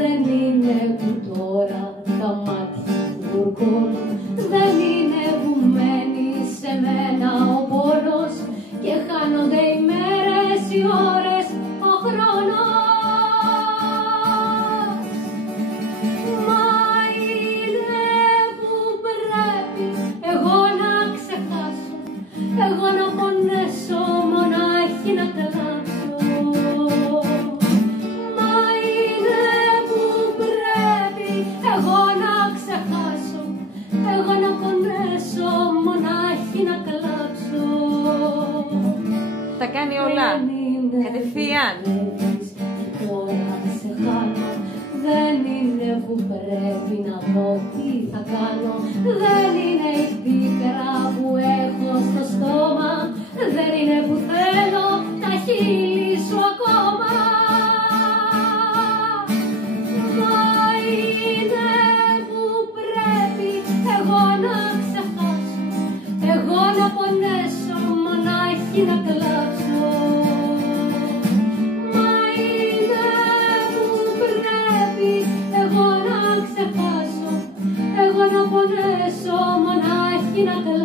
δεν είναι που τώρα τα μάτια βουρκούν, δεν είναι που μένει σε μένα ο πόνος και χάνονται οι μέρες, οι ώρες, ο χρόνος. Μα είναι που πρέπει εγώ να ξεχάσω, εγώ να πονέσω, μονάχη να κλάψω. Μα είναι που πρέπει εγώ να ξεχάσω, εγώ να πονέσω, μονάχη να κλάψω. Τα κάνει όλα κατευθείαν. Τώρα σε χάνω, δεν είναι που πρέπει να δω τι θα κάνω, δεν είναι η πίκρα που έχω στο στόμα, δεν είναι που θέλω τα χείλη σου ακόμα. Μα είναι που πρέπει εγώ να ξεχάσω, εγώ να πονέσω, μονάχη να κλάψω. Μα είναι που πρέπει εγώ να ξεχάσω, εγώ να πονέσω, μονάχη να κλάψω.